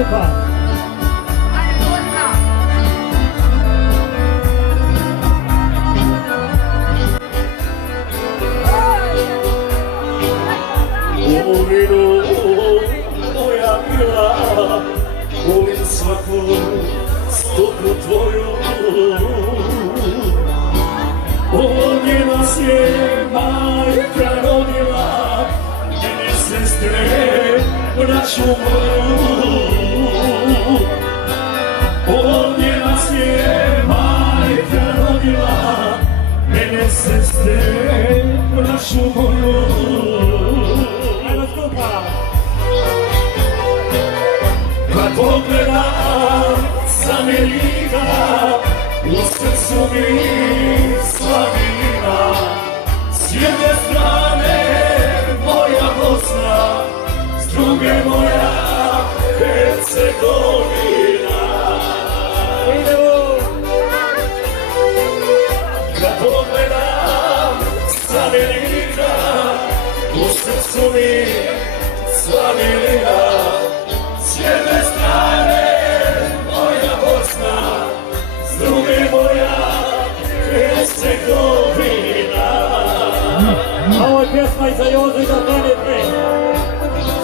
skupa. Ominu, moja mila, volim svaku stopu tvoju. Ovdje nas je majka rodila, mene sestre, braću moju. Ovdje nas je majka rodila, mene sestre, braću moju. Kad pogledam sa Amerika, u srcu mi slavina. S jedne strane moja Bosna, s druge moja Hercegovina. Kad pogledam sa Amerika, u srcu mi slavina. S jedne strane moja Bosna, s druge moja Hercegovina. Ovo je pjesma i za Jozu i za Planete.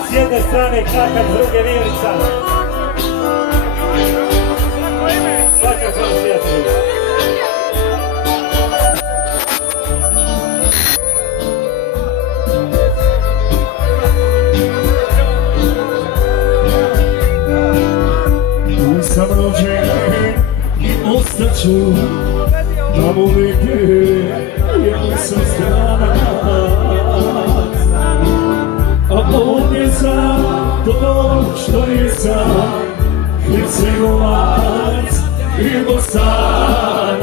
S jedne strane Kakar, s druge Vilica. Svaka čast prijatelju. Sam rođen i ostaću tamo negdje, jer sam stranac. A ovdje sam to što jesam, Hercegovac i Bosanac.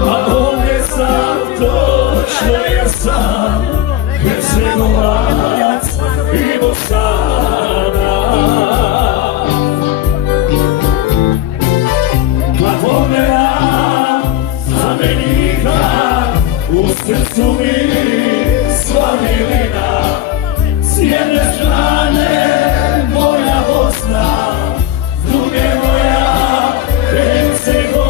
A ovdje sam to što jesam, Hercegovac i Bosanac. U srcu mi slavina, s jedne strane moja Bosna, s druge moja Hercegovina.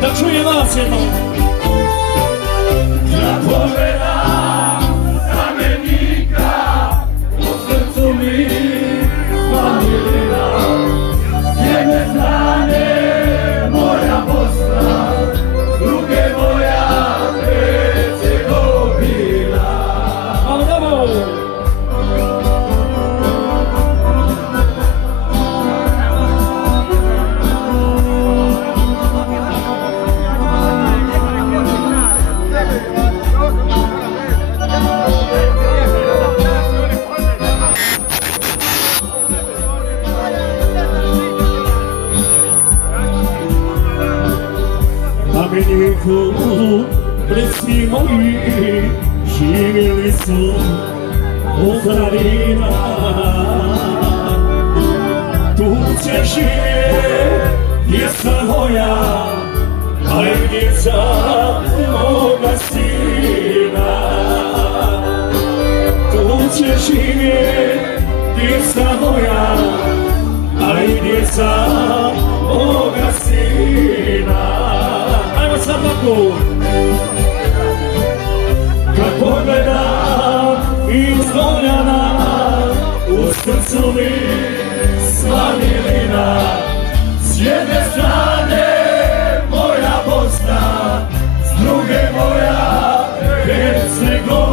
Da čuje vas jednom. Kad pogledam Amerika, u srcu mi slavina, s jedne strane moja Bosna, Ameriku, predsi moji, živjeli su u Zarina. Tu će živjet djeca moja, a i djeca moga sina. Tu će živjet djeca moja, a i djeca moga sina. Sad tako. Kad pogledam iz Doljana, u srcu mi slavina. S jedne strane moja Bosna, s druge moja Hercegovina.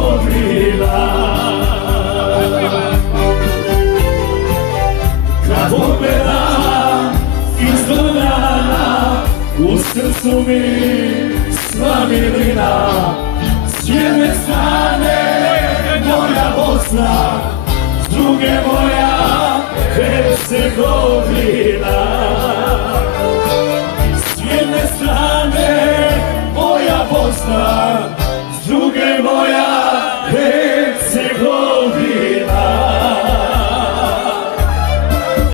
Kad pogledam iz Doljana, u srcu mi slavina. S jedne strane moja Bosna, s druge moja Hercegovina.